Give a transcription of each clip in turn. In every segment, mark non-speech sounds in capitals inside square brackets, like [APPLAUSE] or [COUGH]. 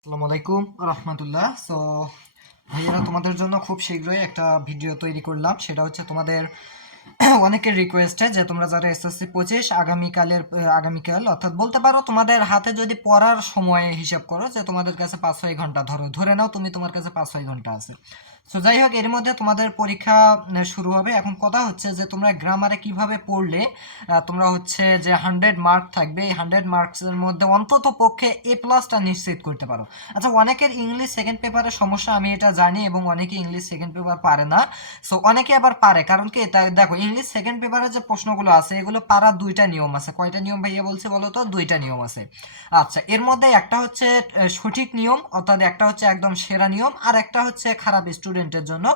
আসসালামু আলাইকুম রহমতুল্লাহ। সো ভাইয়ারা, তোমাদের জন্য খুব শীঘ্রই একটা ভিডিও তৈরি করলাম। সেটা হচ্ছে তোমাদের [COUGHS] অনেকের রিকোয়েস্টে যে তোমরা যারা এসএসসি পঁচিশ আগামীকালের আগামীকাল, অর্থাৎ বলতে পারো তোমাদের হাতে যদি পড়ার সময় হিসাব করো যে তোমাদের কাছে পাঁচ ছয় ঘণ্টা ধরো, ধরে নাও তুমি তোমার কাছে পাঁচ ছয় ঘণ্টা আছে। সো যাই হোক এর মধ্যে তোমাদের পরীক্ষা শুরু হবে। এখন কথা হচ্ছে যে, তোমরা গ্রামারে কীভাবে পড়লে তোমরা হচ্ছে যে হান্ড্রেড মার্ক থাকবে, এই হান্ড্রেড মার্কসের মধ্যে অন্তত পক্ষে এ প্লাসটা নিশ্চিত করতে পারো। আচ্ছা অনেকের ইংলিশ সেকেন্ড পেপারের সমস্যা, আমি এটা জানি এবং অনেকে ইংলিশ সেকেন্ড পেপার পারে না। সো অনেকে আবার পারে, কারণ কি দেখো ইংলিশ সেকেন্ড পেপারের যে প্রশ্নগুলো আছে, এগুলো পারার দুইটা নিয়ম আছে। কয়টা নিয়ম ভাইয়া বলছে বলো তো? দুইটা নিয়ম আছে। আচ্ছা এর মধ্যে একটা হচ্ছে সঠিক নিয়ম, অর্থাৎ একটা হচ্ছে একদম সেরা নিয়ম, আর একটা হচ্ছে খারাপ স্টুডেন্টের জন্য,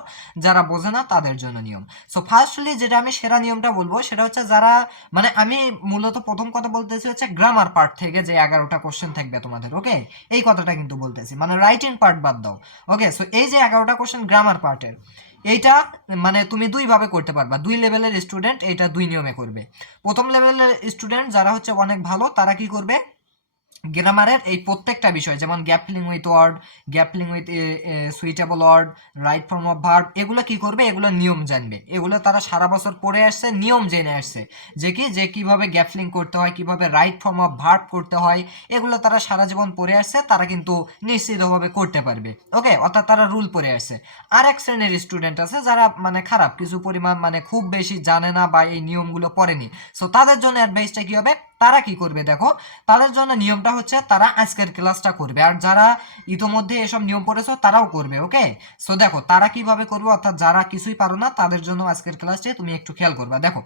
যারা বোঝে না তাদের জন্য নিয়ম। সো ফার্স্টলি যেটা আমি সেরা নিয়মটা বলব, সেটা হচ্ছে যারা মানে আমি মূলত প্রথম কথা বলতেছি হচ্ছে গ্রামার পার্ট থেকে যে এগারোটা কোশ্চেন থাকবে তোমাদের ওকে এই কথাটা কিন্তু বলতেছি। মানে রাইটিং পার্ট বাদ দাও ওকে সো এই যে এগারোটা কোশ্চেন গ্রামার পার্টের এইটা মানে তুমি দুইভাবে করতে পারবা। দুই লেভেলের স্টুডেন্ট এইটা দুই নিয়মে করবে। প্রথম লেভেলের স্টুডেন্ট যারা হচ্ছে অনেক ভালো, তারা কি করবে? গ্রামারের এই প্রত্যেকটা বিষয়, যেমন gap filling with word gap filling with suitable word right form of verb এগুলো কি করবে? এগুলো নিয়ম জানবে। এগুলো তারা সারা বছর পড়ে আসছে, নিয়ম জেনে আসছে। যে কি? যে কীভাবে গ্যাপলিং করতে হয়, কীভাবে রাইট ফর্ম অফ ভার্ব করতে হয়, এগুলো তারা সারা জীবন পড়ে আসছে, তারা কিন্তু নিশ্চিতভাবে করতে পারবে। ওকে? অর্থাৎ তারা রুল পড়ে আসছে। আর এক শ্রেণির স্টুডেন্ট আছে, যারা মানে খারাপ, কিছু পরিমাণ মানে খুব বেশি জানে না বা এই নিয়মগুলো পড়েনি। সো তাদের জন্য অ্যাডভাইসটা কি হবে? তারা কি করবে দেখো? তাদের জন্য নিয়মটা হচ্ছে তারা আজকের ক্লাসটা করবে। আর যারা ইতোমধ্যে এসব নিয়ম পড়েছো, তারাও করবে, ওকে? সো দেখো, তারা কীভাবে করবে? অর্থাৎ যারা কিছুই পারো না, তাদের জন্য আজকের ক্লাসটি তুমি একটু খেয়াল করবা। দেখো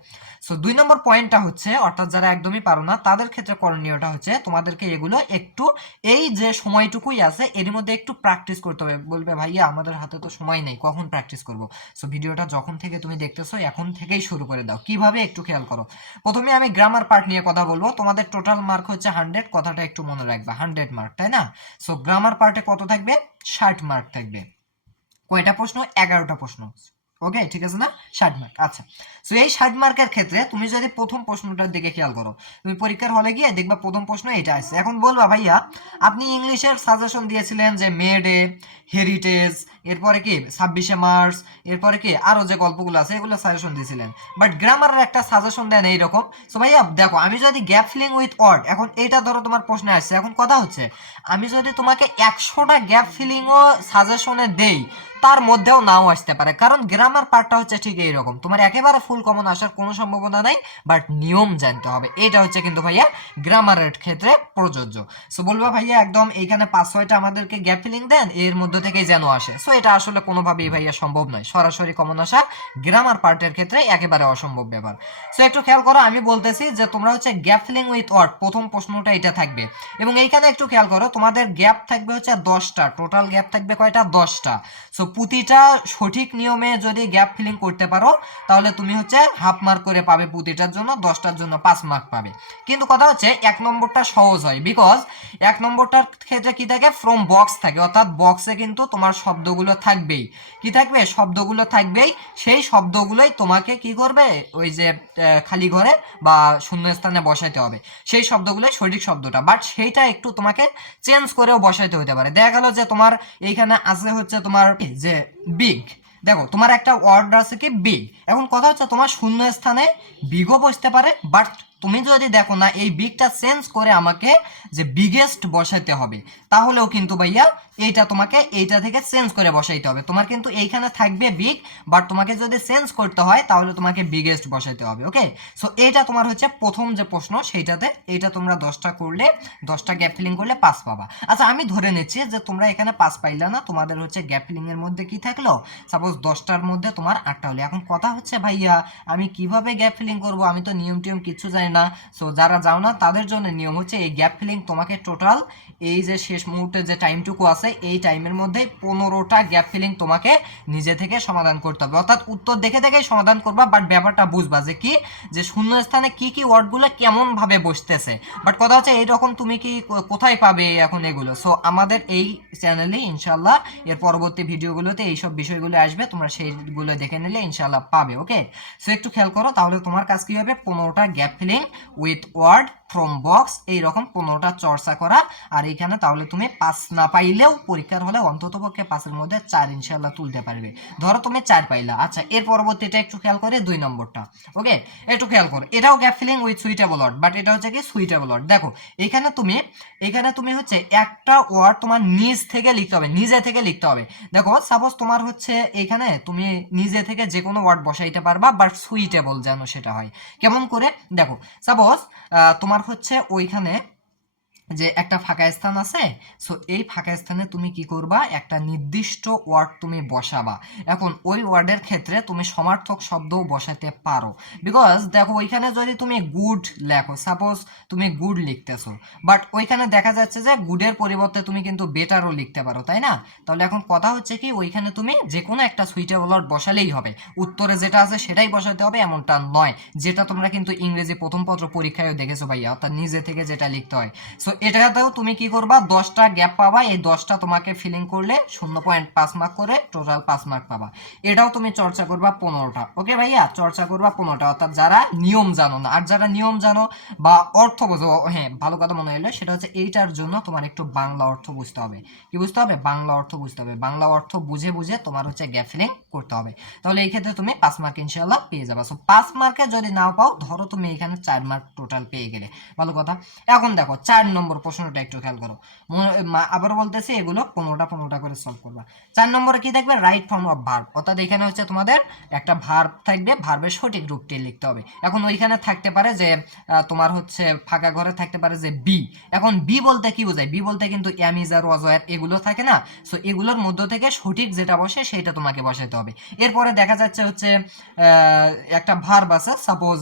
সো দুই নম্বর পয়েন্টটা হচ্ছে, অর্থাৎ যারা একদমই পারো না, তাদের ক্ষেত্রে করণীয়টা হচ্ছে তোমাদেরকে এগুলো একটু, এই যে সময়টুকুই আছে, এর মধ্যে একটু প্র্যাকটিস করতে হবে। বলবে, ভাইয়া, আমাদের হাতে তো সময় নেই, কখন প্র্যাকটিস করব? সো ভিডিওটা যখন থেকে তুমি দেখতেছো, এখন থেকেই শুরু করে দাও। কীভাবে একটু খেয়াল করো? প্রথমে আমি গ্রামার পার্ট নিয়ে কথা বলব। তোমাদের টোটাল মার্ক হচ্ছে হান্ড্রেড কথাটা একটু মনে রাখবা হান্ড্রেড মার্ক তাই না? সো গ্রামার পার্টে কত থাকবে? ষাট মার্ক থাকবে। কয়টা প্রশ্ন? এগারোটা প্রশ্ন। ওকে ঠিক আছে না? ষাট মার্ক আচ্ছা। সো এই ষাট মার্কের ক্ষেত্রে তুমি যদি প্রথম প্রশ্নটার দিকে খেয়াল করো, তুমি পরীক্ষার হলে গিয়ে দেখবা প্রথম প্রশ্ন এটা আছে। এখন বলবা, ভাইয়া, আপনি ইংলিশের সাজেশন দিয়েছিলেন যে মে ডে হেরিটেজ এরপরে কি, ছাব্বিশে মার্চ, এরপরে কি, আরও যে গল্পগুলো আছে, এগুলো সাজেশন দিয়েছিলেন। বাট গ্রামারের একটা সাজেশন দেন এইরকম। সো ভাইয়া, দেখো, আমি যদি গ্যাপ ফিলিং উইথ ওয়ার্ড এখন এইটা ধরো তোমার প্রশ্নে আসছে। এখন কথা হচ্ছে, আমি যদি তোমাকে একশোটা গ্যাপ ফিলিংও সাজেশনে দেই, তার মধ্যেও নাও আসতে পারে। কারণ গ্রামার পার্টটা হচ্ছে ঠিক এইরকম। তোমার একেবারে ফুল কমন আসার কোনো সম্ভাবনা নাই বাট নিয়ম জানতে হবে। এটা হচ্ছে কিন্তু ভাইয়া গ্রামারের ক্ষেত্রে প্রযোজ্য। সো বলবা ভাইয়া, একদম এইখানে পাঁচ ছয়টা আমাদেরকে গ্যাপ ফিলিং দেন, এর মধ্যে থেকেই যেন আসে। সো এটা আসলে কোনোভাবেই ভাইয়া সম্ভব নয়। সরাসরি কমন আসা গ্রামার পার্টের ক্ষেত্রে একেবারে অসম্ভব ব্যাপার। সো একটু খেয়াল করো, আমি বলতেছি যে তোমরা হচ্ছে গ্যাপ ফিলিং উইথ ওয়ার্ড প্রথম প্রশ্নটা এটা থাকবে। এবং এইখানে একটু খেয়াল করো, তোমাদের গ্যাপ থাকবে হচ্ছে দশটা টোটাল গ্যাপ থাকবে কয়টা? দশটা। সো প্রতিটা সঠিক নিয়মে যদি গ্যাপ ফিলিং করতে পারো, তাহলে তুমি হচ্ছে হাফ মার্ক করে পাবে প্রতিটার জন্য, দশটার জন্য পাঁচ মার্ক পাবে। কিন্তু কথা হচ্ছে, এক নম্বরটা সহজ হয়। বিকজ এক নম্বরটার ক্ষেত্রে কি থাকে? ফ্রম বক্স থাকে। অর্থাৎ বক্সে কিন্তু তোমার শব্দগুলো থাকবেই। কি থাকবে? শব্দগুলো থাকবেই। সেই শব্দগুলোই তোমাকে কি করবে? ওই যে খালি ঘরে বা শূন্য স্থানে বসাইতে হবে। সেই শব্দগুলোই সঠিক শব্দটা। বাট সেইটা একটু তোমাকে চেঞ্জ করেও বসাইতে হতে পারে। দেখা গেল যে তোমার এইখানে আছে হচ্ছে তোমার যে বিগ দেখো, তোমার একটা ওয়ার্ড আছে কি? বিগ এখন কথা হচ্ছে তোমার শূন্য স্থানে বিগও বসতে পারে। বাট তুমি যদি দেখো না, এই বিগটা চেঞ্জ করে আমাকে যে বিগেস্ট বসাইতে হবে, তাহলেও কিন্তু ভাইয়া এইটা তোমাকে এইটা থেকে চেঞ্জ করে বসাইতে হবে। তোমার কিন্তু এইখানে থাকবে বিগ বাট তোমাকে যদি চেঞ্জ করতে হয়, তাহলে তোমাকে বিগেস্ট বসাইতে হবে ওকে সো এইটা তোমার হচ্ছে প্রথম যে প্রশ্ন, সেইটাতে এইটা তোমরা দশটা করলে, দশটা গ্যাপ ফিলিং করলে পাস পাবা। আচ্ছা আমি ধরে নিচ্ছি যে তোমরা এখানে পাস পাইলে না, তোমাদের হচ্ছে গ্যাপ ফিলিং এর মধ্যে কি থাকল? সাপোজ দশটার মধ্যে তোমার আটটা হলে। এখন কথা হচ্ছে, ভাইয়া, আমি কীভাবে গ্যাপ ফিলিং করব? আমি তো নিয়ম টিয়ম কিচ্ছু জানি না। সো যারা যাও না, তাদের জন্য নিয়ম হচ্ছে এই গ্যাপ ফিলিং তোমাকে টোটাল এই যে শেষ মুহূর্তে যে টাইমটুকু আছে এই টাইমের মধ্যে পনেরোটা গ্যাপ ফিলিং তোমাকে নিজে থেকে সমাধান করতে হবে। অর্থাৎ উত্তর দেখে দেখেই সমাধান করবা বাট ব্যাপারটা বুঝবা যে কি? যে শূন্য স্থানে কি কি ওয়ার্ডগুলো কেমন ভাবে বসতেছে। বাট কথা হচ্ছে এইরকম তুমি কি কোথায় পাবে এখন এগুলো? সো আমাদের এই চ্যানেলে ইনশাল্লাহ এর পরবর্তী ভিডিওগুলোতে এইসব বিষয়গুলো আসবে, তোমরা সেইগুলো দেখে নিলে ইনশাল্লাহ পাবে ওকে সো একটু খেয়াল করো, তাহলে তোমার কাজ কি হবে? পনেরোটা gap filling with word from box এইরকম পনেরোটা চর্চা করা। আর এইখানে তাহলে তুমি পাস না পাইলেও পরীক্ষার হলে অন্তত পক্ষে পাঁচের মধ্যে চার ইনশাল্লাহ তুলতে পারবে। ধরো তুমি চার পাইলা। আচ্ছা এর পরবর্তীটা একটু খেয়াল করে দুই নম্বরটা। ওকে? একটু খেয়াল করো। এটাও gap filling with suitable word but এটা হচ্ছে কি সুইটেবল ওয়ার্ড দেখো, এখানে তুমি এখানে তুমি হচ্ছে একটা ওয়ার্ড তোমার নিজ থেকে লিখতে হবে, নিজে থেকে লিখতে হবে। দেখো সাপোজ তোমার হচ্ছে এখানে তুমি নিজে থেকে যে কোনো ওয়ার্ড বসাইতে পারবা বাট সুইটেবল যেন সেটা হয়। কেমন করে? দেখো সাপোজ তোমার হচ্ছে ওইখানে যে একটা ফাঁকা স্থান আছে সো এই ফাঁকা স্থানে তুমি কি করবা? একটা নির্দিষ্ট ওয়ার্ড তুমি বসাবা। এখন ওই ওয়ার্ডের ক্ষেত্রে তুমি সমার্থক শব্দও বসাতে পারো। বিকজ দেখো, ওইখানে যদি তুমি গুড লেখো সাপোজ তুমি গুড লিখতেছো বাট ওইখানে দেখা যাচ্ছে যে গুডের পরিবর্তে তুমি কিন্তু বেটারও লিখতে পারো, তাই না? তাহলে এখন কথা হচ্ছে কি, ওইখানে তুমি যে কোনো একটা সুইটেবল ওয়ার্ড বসালেই হবে। উত্তরে যেটা আছে সেটাই বসাতে হবে, এমনটা নয়। যেটা তোমরা কিন্তু ইংরেজি প্রথম পত্র পরীক্ষায়ও দেখেছ ভাইয়া, অর্থাৎ নিজে থেকে যেটা লিখতে হয়। সো এটাতেও তুমি কি করবা? দশটা গ্যাপ পাবা, এই দশটা তোমাকে ফিলিং করলে শূন্য পয়েন্ট পাঁচ মার্ক করে টোটাল পাঁচ মার্ক পাবা। এটাও তুমি চর্চা করবা পনেরোটা। ওকে ভাইয়া? চর্চা করবা পনেরোটা। অর্থাৎ যারা নিয়ম জানো না, আর যারা নিয়ম জানো বা অর্থ বোঝো হ্যাঁ ভালো কথা মনে হলো সেটা হচ্ছে এইটার জন্য তোমার একটু বাংলা অর্থ বুঝতে হবে। কি বুঝতে হবে? বাংলা অর্থ বুঝতে হবে। বাংলা অর্থ বুঝে বুঝে তোমার হচ্ছে গ্যাপ ফিলিং করতে হবে। তাহলে এই ক্ষেত্রে তুমি পাঁচ মার্ক ইনশাল্লাহ পেয়ে যাবা। সো পাঁচ মার্কে যদি নাও পাও, ধরো তুমি এখানে চার মার্ক টোটাল পেয়ে গেলে। ভালো কথা? এখন দেখো, চার নম্বর প্রশ্নটা একটু খেয়াল করো। আবার বলতেছি, এগুলো পনেরোটা পনেরোটা করে সলভ করবা। চার নম্বরে কি থাকবে রাইট ফর্ম অফ ভার্ব অর্থাৎ এখানে হচ্ছে তোমাদের একটা ভার্ব থাকবে ভার্বের সঠিক রূপটি লিখতে হবে। এখন ওইখানে থাকতে পারে যে তোমার হচ্ছে ফাঁকা ঘরে থাকতে পারে যে বি এখন বি বলতে কি বোঝায়? বি বলতে কিন্তু অ্যামিজার ওয়াজয়ার এগুলো থাকে না? সো এগুলোর মধ্য থেকে সঠিক যেটা বসে সেটা তোমাকে বসাতে হবে। এরপরে দেখা যাচ্ছে হচ্ছে একটা ভার্ব আছে সাপোজ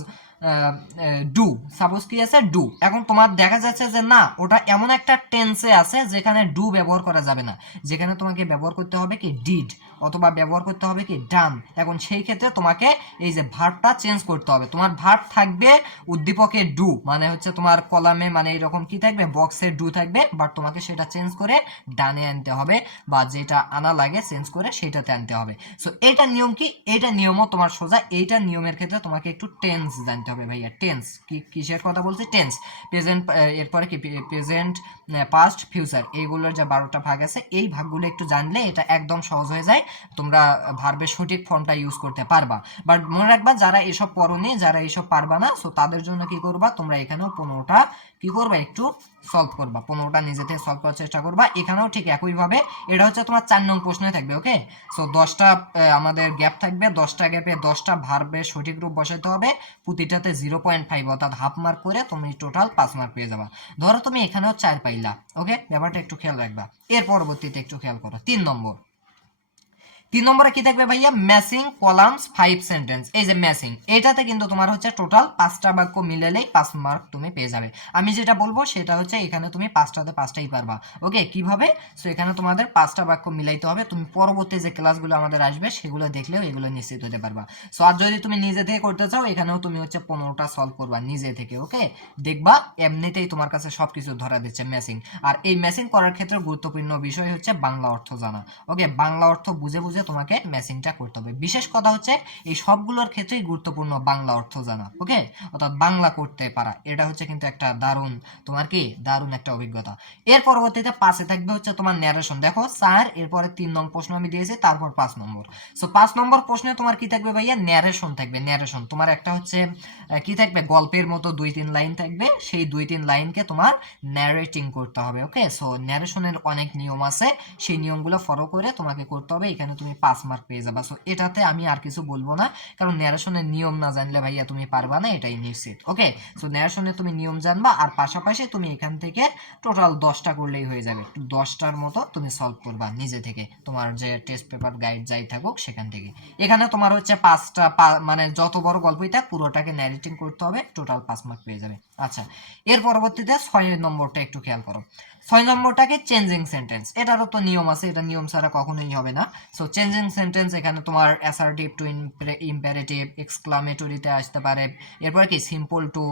ডু সাপোজ কি আছে? ডু এখন তোমার দেখা যাচ্ছে যে না, ওটা এমন একটা টেন্সে আছে যেখানে ডু ব্যবহার করা যাবে না। যেখানে তোমাকে ব্যবহার করতে হবে কি? ডিড অথবা ব্যবহার করতে হবে কি? ডান এখন সেই ক্ষেত্রে তোমাকে এই যে ভার্বটা চেঞ্জ করতে হবে। তোমার ভার্ব থাকবে উদ্দীপকে ডু মানে হচ্ছে তোমার কলামে মানে এরকম কি থাকবে? বক্সে ডু থাকবে বাট তোমাকে সেটা চেঞ্জ করে ডানে আনতে হবে বা যেটা আনা লাগে চেঞ্জ করে সেটাতে আনতে হবে। সো এটা নিয়ম কি? এইটা নিয়মও তোমার সোজা। এইটা নিয়মের ক্ষেত্রে তোমাকে একটু টেন্স জানতে হবে ভাইয়া টেন্স কি কিসের কথা বলছি টেন্স প্রেজেন্ট এরপরে কি প্রেজেন্ট পাস্ট ফিউচার এইগুলোর যে বারোটা ভাগ আছে, এই ভাগগুলো একটু জানলে এটা একদম সহজ হয়ে যায়, তোমরা ভার্বের সঠিক ফর্মটা ইউজ করতে পারবা। বাট মনে রাখবা, যারা এসব পড়নি, যারা এসব পারবা না সো তাদের জন্য কি করবা, তোমরা এখানেও পনেরোটা কি করবা, একটু সলভ করবা, পনেরোটা নিজে থেকে সলভ করার চেষ্টা করবা, এখানেও ঠিক একইভাবে, এটা হচ্ছে তোমার চার নং প্রশ্নে থাকবে ওকে সো দশটা আমাদের গ্যাপ থাকবে, দশটা গ্যাপে দশটা ভার্বের সঠিক রূপ বসাতে হবে, প্রতিটাতে জিরো পয়েন্ট ফাইভ অর্থাৎ হাফ মার্ক করে তুমি টোটাল পাঁচ মার্ক পেয়ে যাবা। ধরো তুমি এখানেও চার পাইলা ওকে ব্যাপারটা একটু খেয়াল রাখবা। এর পরবর্তীতে একটু খেয়াল করো তিন নম্বর। তিন নম্বরে কি থাকবে ভাইয়া? ম্যাসিং কলামস ফাইভ সেন্টেন্স এই যে ম্যাসিং এটাতে কিন্তু তোমার হচ্ছে টোটাল পাঁচটা বাক্য মিলালেই পাঁচ মার্ক তুমি পেয়ে যাবে। আমি যেটা বলব সেটা হচ্ছে এখানে তুমি পাঁচটাতে পাঁচটাই পারবা। ওকে কীভাবে? সো এখানে তোমাদের পাঁচটা বাক্য মিলাইতে হবে। তুমি পরবর্তী যে ক্লাসগুলো আমাদের আসবে, সেগুলো দেখলেও এগুলো নিশ্চিত হতে পারবা। সো আর যদি তুমি নিজে থেকে করতে চাও, এখানেও তুমি হচ্ছে পনেরোটা সলভ করবা নিজে থেকে ওকে দেখবা, এমনিতেই তোমার কাছে সবকিছু ধরা দিচ্ছে ম্যাসিং আর এই ম্যাসিং করার ক্ষেত্রে গুরুত্বপূর্ণ বিষয় হচ্ছে বাংলা অর্থ জানা। ওকে বাংলা অর্থ বুঝে বুঝে তোমাকে ম্যাসিংটা করতে হবে। বিশেষ কথা হচ্ছে, এই সবগুলোর ক্ষেত্রেই গুরুত্বপূর্ণ বাংলা অর্থ জানা, ওকে? অর্থাৎ বাংলা করতে পারা, এটা হচ্ছে কিন্তু একটা দারুণ, তোমার কি? দারুণ একটা অভিজ্ঞতা। এর পরবর্তীতে পাশে থাকবে হচ্ছে তোমার ন্যারেশন দেখো চার এরপরে তিন নং প্রশ্ন আমি দিয়েছি, তারপর পাঁচ নম্বর। সো পাঁচ নম্বর প্রশ্নে তোমার কি থাকবে ভাইয়া? ন্যারেশন থাকবে ন্যারেশন তোমার একটা হচ্ছে কি থাকবে? গল্পের মতো দুই তিন লাইন থাকবে, সেই দুই তিন লাইনকে তোমার ন্যারেটিং করতে হবে, ওকে? সো ন্যারেশনের অনেক নিয়ম আছে, সেই নিয়মগুলো ফলো করে তোমাকে করতে হবে। এখানে তুমি পাঁচ মার্ক পেয়ে যাবা। সো এটাতে আমি আর কিছু বলব না, কারণ ন্যারেশনের নিয়ম না জানলে ভাইয়া তুমি পারবা না, এটাই নিশ্চিত ওকে সো ন্যারেশনে তুমি নিয়ম জানবা, আর পাশাপাশি তুমি এখান থেকে টোটাল দশটা করলেই হয়ে যাবে। দশটার মতো তুমি সলভ করবা নিজে থেকে, তোমার যে টেস্ট পেপার গাইড যাই থাকুক সেখান থেকে। এখানে তোমার হচ্ছে পাঁচটা মানে যত বড় গল্পই থাক পুরোটাকে ন্যারেটিং করতে হবে টোটাল পাঁচ মার্ক পেয়ে যাবে। আচ্ছা এর পরবর্তীতে ছয় নম্বরটা একটু খেয়াল করো। ছয় নম্বরটাকে চেঞ্জিং সেন্টেন্স এটারও তো নিয়ম আছে, এটা নিয়ম ছাড়া কখনোই হবে না। সো চেঞ্জিং সেন্টেন্স এখানে তোমার অ্যাসার্টিভ টু ইম্পারেটিভ এক্সক্লামেটরিতে আসতে পারে। এরপর কি সিম্পল টু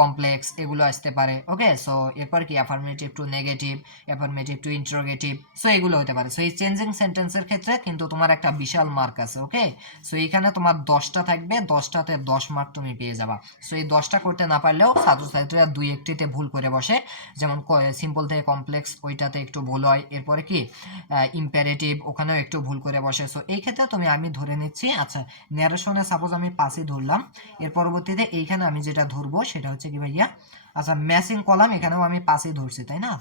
কমপ্লেক্স এগুলো আসতে পারে। ওকে সো এরপর কি affirmative to negative affirmative to interrogative so এগুলো হতে পারে। সো এই চেঞ্জিং সেন্টেন্সের ক্ষেত্রে কিন্তু তোমার একটা বিশাল মার্ক আছে। ওকে সো এইখানে তোমার দশটা থাকবে। দশটাতে দশ মার্ক তুমি পেয়ে যাবা। সো এই দশটা করতে না পারলেও ছাত্রছাত্রীরা দুই একটিতে ভুল করে বসে। যেমন সিম্পল থেকে কমপ্লেক্স ওইটাতে একটু ভুল হয়। এরপরে কি ইম্পারেটিভ ওখানেও একটু ভুল করে বসে। সো এই ক্ষেত্রে তুমি আমি ধরে নিচ্ছি আচ্ছা ন্যারেশনে সাপোজ আমি পাঁচই ধরলাম, এর পরবর্তীতে এইখানে আমি যেটা ধরবো সেটা হচ্ছে কি ভাইয়া আচ্ছা ম্যাচিং কলাম এখানেও আমি পাঁচই ধরছি, তাই না?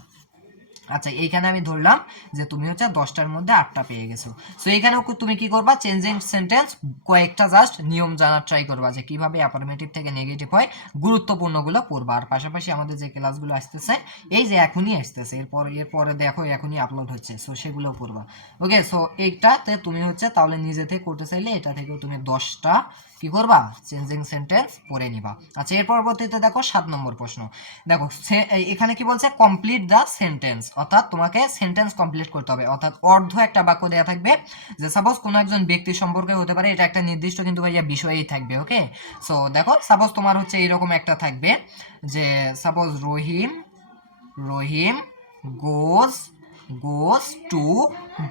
আচ্ছা এইখানে আমি ধরলাম যে তুমি হচ্ছে দশটার মধ্যে আটটা পেয়ে গেছো। সো এখানেও তুমি কি করবা? চেঞ্জিং সেন্টেন্স কয়েকটা জাস্ট নিয়ম জানার ট্রাই করবা যে কীভাবে অ্যাফার্মেটিভ থেকে নেগেটিভ হয়, গুরুত্বপূর্ণগুলো পড়বা। আর পাশাপাশি আমাদের যে ক্লাসগুলো আসতেছে, এই যে এখনই আসতেছে, এরপর, এরপরে দেখো এখনই আপলোড হচ্ছে সো সেগুলো পড়বা। ওকে সো এইটাতে তুমি হচ্ছে তাহলে নিজে থেকে করতে চাইলে এটা থেকেও তুমি দশটা কি করবা? চেঞ্জিং সেন্টেন্স পড়ে নিবা। আচ্ছা এর পরবর্তীতে দেখো সাত নম্বর প্রশ্ন। দেখো এখানে কি বলছে? কমপ্লিট দ্য সেন্টেন্স অর্থাৎ তোমাকে সেন্টেন্স কমপ্লিট করতে হবে। অর্থাৎ অর্ধ একটা বাক্য দেওয়া থাকবে যে সাপোজ কোনো একজন ব্যক্তি সম্পর্কে হতে পারে, এটা একটা নির্দিষ্ট কিন্তু ভাইয়া বিষয়েই থাকবে ওকে সো দেখো সাপোজ তোমার হচ্ছে এইরকম একটা থাকবে যে suppose Rahim Rahim goes goes to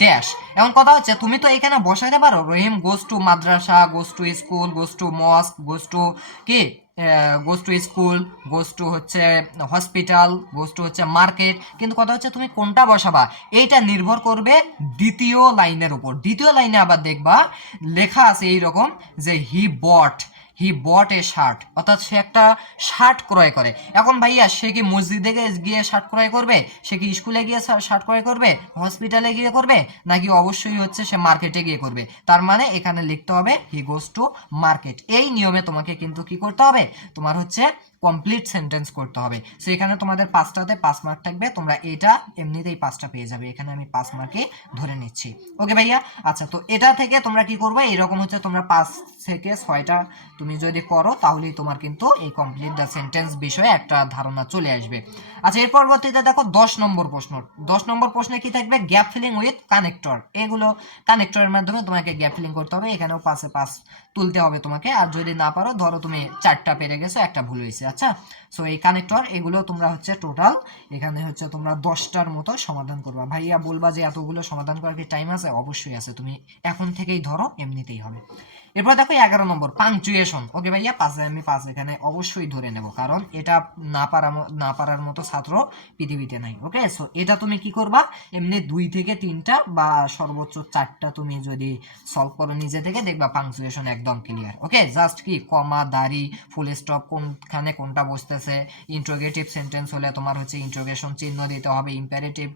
dash এমন কথা হচ্ছে, তুমি তো এখানে বসাইতে পারো, Rahim goes to madrasa goes to school goes to mosque goes to কি? Goes to school goes to হচ্ছে হসপিটাল গোস টু হচ্ছে মার্কেট কিন্তু কথা হচ্ছে তুমি কোনটা বসাবা? এইটা নির্ভর করবে দ্বিতীয় লাইনের উপর। দ্বিতীয় লাইনে আবার দেখবা, লেখা আছে এইরকম যে হি বট হি বট এ শার্ট। অর্থাৎ সে একটা শার্ট ক্রয় করে। এখন ভাইয়া, সে কি মসজিদে গিয়ে শার্ট ক্রয় করবে? সে কি স্কুলে গিয়ে শার্ট ক্রয় করবে? হসপিটালে গিয়ে করবে? নাকি অবশ্যই হচ্ছে সে মার্কেটে গিয়ে করবে? তার মানে এখানে লিখতে হবে, হি গোস টু মার্কেট। এই নিয়মে তোমাকে কিন্তু কি করতে হবে? তোমার হচ্ছে কমপ্লিট সেন্টেন্স করতে হবে। সো এখানে তোমাদের পাঁচটাতে পাঁচ মার্ক থাকবে। তোমরা এটা এমনিতেই পাঁচটা পেয়ে যাবে। এখানে আমি পাঁচ মার্কে ধরে নিচ্ছি। ওকে ভাইয়া? আচ্ছা তো এটা থেকে তোমরা কি করবে? এরকম হচ্ছে তোমরা পাঁচ থেকে ছয়টা তুমি যদি করো, তাহলেই তোমার কিন্তু এই কমপ্লিট দ্য সেন্টেন্স বিষয়ে একটা ধারণা চলে আসবে। আচ্ছা এর পরবর্তীতে দেখো দশ নম্বর প্রশ্ন। দশ নম্বর প্রশ্নে কি থাকবে? গ্যাপ ফিলিং উইথ কানেক্টর এগুলো কানেক্টরের মাধ্যমে তোমাকে গ্যাপ ফিলিং করতে হবে। এখানেও পাশে পাস তুলতে হবে তোমাকে। আর যদি না পারো, ধরো তুমি চারটা পেরে গেছো, একটা ভুল হয়েছে। আচ্ছা সো এই কানেক্টর এগুলো তোমরা হচ্ছে টোটাল এখানে হচ্ছে তোমরা দশটার মতো সমাধান করবা। ভাইয়া বলবা যে এতগুলো সমাধান করার কি টাইম আছে? অবশ্যই আছে। তুমি এখন থেকেই ধরো, এমনিতেই হবে। এরপর দেখো এগারো নম্বর পাংচুয়েশন ওকে ভাইয়া, পাঁচে, আমি পাঁচ, এখানে অবশ্যই ধরে নেব। কারণ এটা না পারা না পারার মতো ছাত্র পৃথিবীতে নাই। ওকে সো এটা তুমি কি করবা? এমনি দুই থেকে তিনটা বা সর্বোচ্চ চারটা তুমি যদি সলভ করো নিজে থেকে, দেখবা পাংচুয়েশন একদম ক্লিয়ার ওকে জাস্ট কি? কমা, দাড়ি ফুল স্টপ কোনখানে কোনটা বসতেছে ইন্ট্রোগেটিভ সেন্টেন্স হলে তোমার হচ্ছে ইন্ট্রোগেশন চিহ্ন দিতে হবে ইম্পারেটিভ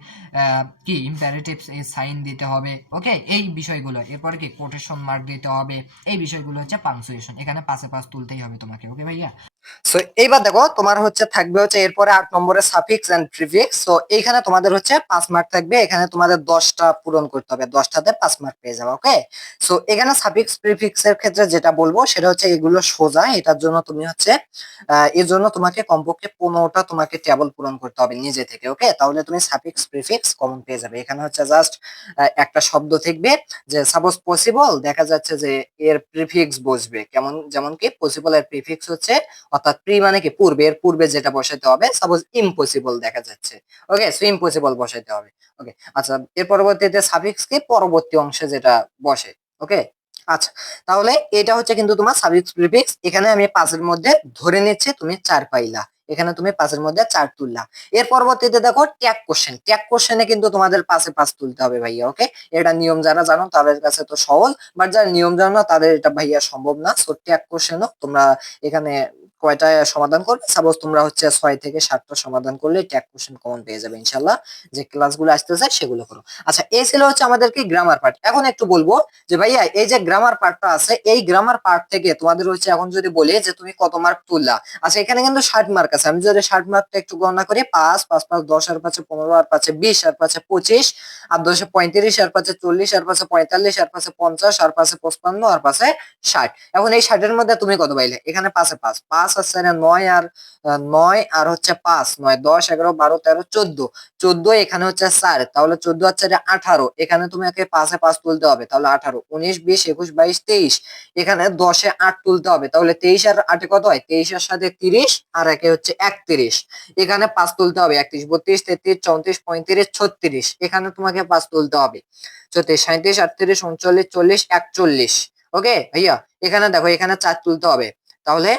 কি? ইম্পারেটিভ সাইন দিতে হবে ওকে এই বিষয়গুলো। এরপর কি? কোটেশন মার্ক দিতে হবে। এই বিষয়গুলো হচ্ছে পাংচুয়েশন এখানে পাশে পাশ তুলতেই হবে তোমাকে ওকে ভাইয়া? সো এইবার দেখো, তোমার হচ্ছে থাকবে হচ্ছে এরপরে আট নম্বরে সাফিক্স এন্ড প্রিফিক্স সো এইখানে তোমাদের হচ্ছে পাঁচ মার্ক থাকবে, এখানে তোমাদের দশটা পূরণ করতে হবে, দশটাতে পাঁচ মার্ক পেয়ে যাবে ওকে সো এখানে সাফিক্স প্রিফিক্স এর ক্ষেত্রে যেটা বলব, সেটা হচ্ছে এগুলো সোজা, এটার জন্য তুমি হচ্ছে এর জন্য তোমাকে কমপক্ষে পনেরোটা তোমাকে টেবল পূরণ করতে হবে নিজে থেকে ওকে তাহলে তুমি সাফিক্স প্রিফিক্স কমন পেয়ে যাবে। এখানে হচ্ছে জাস্ট একটা শব্দ থাকবে যে সাপোজ পসিবল দেখা যাচ্ছে যে এর প্রিফিক্স বসবে, কেমন, যেমন কি পসিবল এর প্রিফিক্স হচ্ছে অর্থাৎ প্রি মানে কি? পূর্বে, এর পূর্বে যেটা বসাইতে হবে সাপোজ ইম্পসিবল দেখা যাচ্ছে। ওকে সো ইম্পসিবল বসাইতে হবে। ওকে আচ্ছা এর পরবর্তীতে সাফিক্স কি পরবর্তী অংশে যেটা বসে। ওকে আচ্ছা তাহলে এটা হচ্ছে কিন্তু তোমার সাফিক্স প্রিফিক্স এখানে আমি পাঁচের মধ্যে ধরে নিচ্ছি, তুমি চার পাইলা। এখানে তুমি পাঁচের মধ্যে চার তুললা। এর পরবর্তীতে দেখো ট্যাগ কোশ্চেন ট্যাগ কোশ্চেনে কিন্তু তোমাদের পাশে পাঁচ তুলতে হবে ভাইয়া ওকে এটা নিয়ম যারা জানো, তাদের কাছে তো সহজ বাট যারা নিয়ম জানো তাদের এটা ভাইয়া সম্ভব না। সো ট্যাগ কোশ্চেনও তোমরা এখানে কয়টা সমাধান করবে? সাপোজ তোমরা হচ্ছে ছয় থেকে সাতটা সমাধান করলে ট্যাগ কোশ্চেন কমন পেয়ে যাবে ইনশাল্লাহ যে ক্লাসগুলো আসতেছে সেগুলো করো। আচ্ছা এই ছিল হচ্ছে আমাদের কি গ্রামার পার্ট এখন একটু বলব যে ভাইয়া, এই যে গ্রামার পার্টটা আছে, এই গ্রামার পার্ট থেকে তোমাদের হচ্ছে এখন যদি বলি যে তুমি কত মার্ক তুললা? আচ্ছা এখানে কিন্তু ষাট মার্ক আছে। আমি যদি ষাট মার্কটা একটু গণনা করি, পাঁচ পাঁচ পাঁচ, দশ, আর পাঁচে পনেরো, আর পাঁচে বিশ, আর পাঁচে পঁচিশ, আর দশে পঁয়ত্রিশ, আর পাঁচে চল্লিশ, আর পাঁচে পঁয়তাল্লিশ, আর পাঁচে পঞ্চাশ, আর পাঁচে পঁচপান্ন, আর পাঁচে ষাট। এখন এই ষাটের মধ্যে তুমি কত পাইলে? এখানে পাঁচে পাঁচ। পাঁচ পাঁচ আর নয় আর নয় আর হচ্ছে পাঁচ, নয়, দশ, এগারো, বারো, তেরো, চোদ্দ। চোদ্দ এখানে হচ্ছে চার, তাহলে চোদ্দ আর চারে আঠারো। এখানে তোমাকে পাঁচে পাঁচ তুলতে হবে, তাহলে আঠারো। উনিশ, বিশ, একুশ, বাইশ, তেইশ। এখানে দশে আট তুলতে হবে, তাহলে তেইশ আর আটে কত হয়? তেইশের সাথে তিরিশ আর একে হচ্ছে একত্রিশ। এখানে পাঁচ তুলতে হবে, একত্রিশ, বত্রিশ, তেত্রিশ, চৌত্রিশ, পঁয়ত্রিশ, ছত্রিশ। এখানে তোমাকে পাঁচ তুলতে হবে। চৌত্রিশ সাঁত্রিশ আটত্রিশ, উনচল্লিশ, চল্লিশ, একচল্লিশ। ওকে? ভাইয়া, এখানে দেখো, এখানে চার তুলতে হবে। তাহলে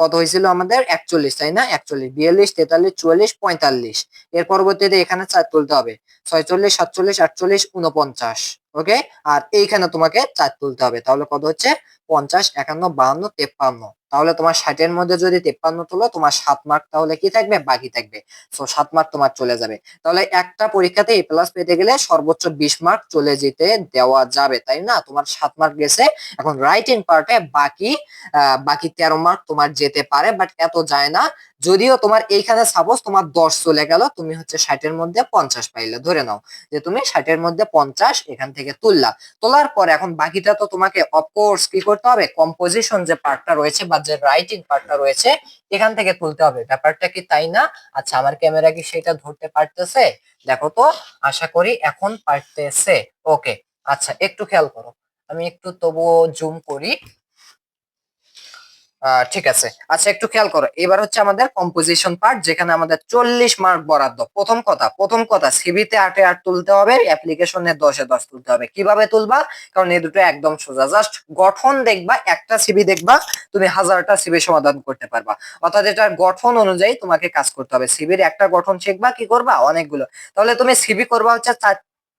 কত হয়েছিল আমাদের? একচল্লিশ, তাই না? একচল্লিশ, বিয়াল্লিশ, তেতাল্লিশ, চুয়াল্লিশ, পঁয়তাল্লিশ। এর পরবর্তীতে এখানে চার তুলতে হবে। ছয়চল্লিশ, সাতচল্লিশ, আটচল্লিশ উনপঞ্চাশ ওকে আর এইখানে তোমাকে চার তুলতে হবে। তাহলে কত হচ্ছে? পঞ্চাশ, একান্ন, বাহান্ন, তেপ্পান্ন। তাহলে তোমার ষাটের মধ্যে যদি তেপ্পান্ন তোলো, তোমার সাত মার্ক তাহলে কি থাকবে? বাকি থাকবে। তো সাত মার্ক তোমার চলে যাবে। তাহলে একটা পরীক্ষাতে এ প্লাস পেতে গেলে সর্বোচ্চ বিশ মার্ক চলে যেতে দেওয়া যাবে, তাই না? তোমার সাত মার্ক গেছে। এখন রাইটিং পার্টে বাকি বাকি তেরো মার্ক তোমার যেতে পারে বাট এত যায় না। যদিও তোমার এইখানে সাপোজ তোমার দশ চলে গেল, তুমি হচ্ছে ষাটের মধ্যে পঞ্চাশ পাইলে, ধরে নাও। যে তুমি ষাটের মধ্যে পঞ্চাশ এখান থেকে তুললা। তোলার পর এখন বাকিটা তো তোমাকে অফকোর্স কি করতে হবে? কম্পোজিশন যে পার্টটা রয়েছে বা যে রাইটিং পার্টটা রয়েছে, এখান থেকে তুলতে হবে। ব্যাপারটা কি তাই না? আচ্ছা আমার ক্যামেরা কি সেটা ধরতে পারতেছে? দেখো তো, আশা করি এখন পারতেছে। ওকে আচ্ছা একটু খেয়াল করো। আমি একটু তবুও জুম করি। ঠিক আছে। আচ্ছা একটু খেয়াল করো। এবার হচ্ছে আমাদের কম্পোজিশন পার্ট যেখানে আমাদের চল্লিশ মার্ক বরাদ্দ। প্রথম কথা প্রথম কথা সিবিতে আটে আট তুলতে হবে অ্যাপ্লিকেশনে দশে দশ তুলতে হবে। কীভাবে তুলবা? কারণ এই দুটো একদম সোজা। জাস্ট গঠন দেখবা, একটা সিবি দেখবা, তুমি হাজারটা সিবি সমাধান করতে পারবা। অর্থাৎ এটার গঠন অনুযায়ী তোমাকে কাজ করতে হবে। সিবির একটা গঠন শিখবা, কি করবা? অনেকগুলো। তাহলে তুমি সিবি করবা হচ্ছে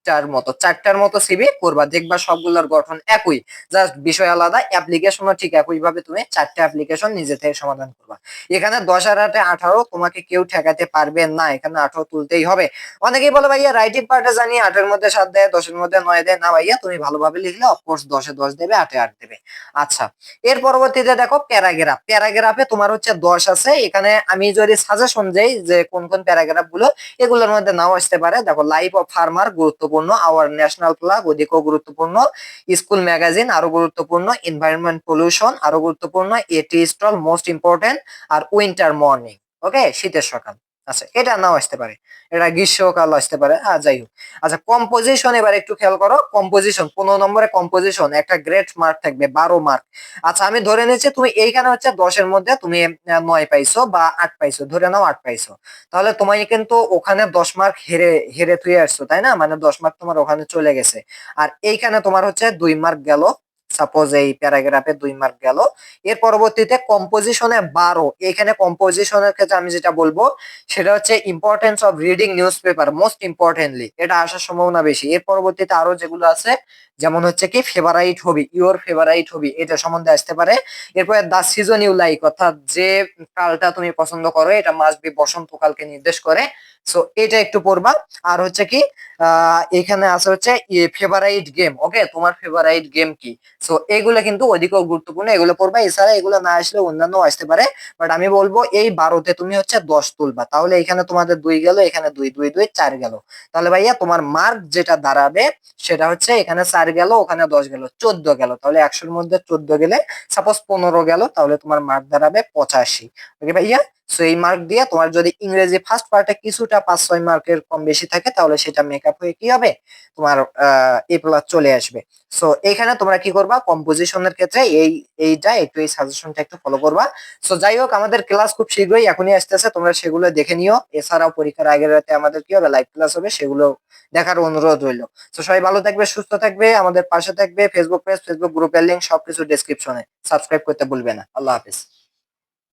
চারটার মতো চারটার মতো সিবি করবা, দেখবা সবগুলোর গঠন একই। জাস্ট বিষয় আলাদা অ্যাপ্লিকেশনও ঠিক একই ভাবে তুমি চারটে অ্যাপ্লিকেশন নিজে থেকে সমাধান করবা। এখানে দশ আর আটে আঠারো, তোমাকে কেউ ঠেকাতে পারবে না, এখানে আঠারো তুলতেই হবে। অনেকেই বলে ভাইয়া রাইটিং পার্টে জানি, আটের মধ্যে সাত দেয়, দশের মধ্যে নয় দেয়। না ভাইয়া, তুমি ভালোভাবে লিখলে অফকোর্স দশে দশ দেবে, আটে আট দেবে। আচ্ছা এর পরবর্তীতে দেখো প্যারাগ্রাফ। প্যারাগ্রাফে তোমার হচ্ছে দশ আছে। এখানে আমি যদি সাজেশন যাই যে কোন কোন প্যারাগ্রাফগুলো এগুলোর মধ্যে নাও আসতে পারে। দেখো লাইফ অফ ফার্মার গুরুত্বপূর্ণ আওয়ার ন্যাশনাল ফ্লাগ অধিকও গুরুত্বপূর্ণ স্কুল ম্যাগাজিন আরও গুরুত্বপূর্ণ এনভায়রনমেন্ট পলিউশন আরও গুরুত্বপূর্ণ এটি স্টল মোস্ট ইম্পর্টেন্ট আর উইন্টার মর্নিং ওকে শীতের সকাল। আচ্ছা এটা নাও আসতে পারে। এটা গ্রীষ্মকাল আসতে পারে হ্যাঁ যাই হোক। আচ্ছা কম্পোজিশন এবার একটু খেয়াল করো কম্পোজিশন পনেরো নম্বরে কম্পোজিশন একটা গ্রেট মার্ক থাকবে, বারো মার্ক আচ্ছা আমি ধরে নিচ্ছি তুমি এইখানে হচ্ছে দশের মধ্যে তুমি নয় পাইছো বা আট পাইছো, ধরে নাও আট পাইছো। তাহলে তোমায় কিন্তু ওখানে দশ মার্ক হেরে হেরে তুই আসছো, তাই না? মানে দশ মার্ক তোমার ওখানে চলে গেছে। আর এইখানে তোমার হচ্ছে দুই মার্ক গেল সাপোজ এই প্যারাগ্রাফে দুই মার্ক গেল। এর পরবর্তীতে কম্পোজিশনে বারো। এখানে কম্পোজিশনের ক্ষেত্রে আমি যেটা বলব, সেটা হচ্ছে importance of reading newspaper most importantly এটা আসার সম্ভাবনা বেশি। এর পরবর্তীতে আরও যেগুলো আছে, যেমন হচ্ছে কি favourite hobby your favourite hobby এটা সম্বন্ধে আসতে পারে। এরপরে দা সিজন ইউ লাইক অর্থাৎ যে কালটা তুমি পছন্দ করো, এটা মাস্ট বি বসন্তকালকে নির্দেশ করে। সো এটা একটু পড়বা। আর হচ্ছে কি এখানে আছে হচ্ছে ফেভারাইট গেম ওকে তোমার ফেভারাইট গেম কি? সো এগুলো কিন্তু অধিক গুরুত্বপূর্ণ, এগুলো পড়বা। এছাড়া এগুলো না আসলে অন্যান্য আসতে পারে বাট আমি বলব এই বারোতে তুমি হচ্ছে দশ তুলবা। তাহলে এখানে তোমাদের দুই গেল, এখানে দুই দুই দুই, চার গেল। তাহলে ভাইয়া তোমার মার্ক যেটা দাঁড়াবে, সেটা হচ্ছে এখানে চার গেল, ওখানে দশ গেল, চোদ্দ গেল। তাহলে একশোর মধ্যে চোদ্দ গেলে সাপোজ পনেরো গেল, তাহলে তোমার মার্ক দাঁড়াবে পঁচাশি। ওকে ভাইয়া? সো এই মার্ক দিয়ে তোমার যদি ইংরেজি ফার্স্ট পার্টে কিছুটা পাঁচ, ছয় মার্কের কম বেশি থাকে, তাহলে সেটা মেকআপ হয়ে কি হবে? তোমার এ প্লাস চলে আসবে। সো এখানে তোমরা কি করবা? কম্পোজিশনের ক্ষেত্রে এই, এইটা একটু এই সাজেশনটা একটু ফলো করবা। সো যাই হোক, আমাদের ক্লাস খুব শীঘ্রই এখনই আসতেছে। তোমরা সেগুলো দেখে নিও। এছাড়াও পরীক্ষার আগের রাতে আমাদের কি হবে? লাইভ ক্লাস হবে। সেগুলো দেখার অনুরোধ রইল। তো সবাই ভালো থাকবে, সুস্থ থাকবে, আমাদের পাশে থাকবে। ফেসবুক পেজ ফেসবুক গ্রুপের লিঙ্ক সবকিছু ডেসক্রিপশনে সাবস্ক্রাইব করতে ভুলবে না। আল্লাহ হাফিজ।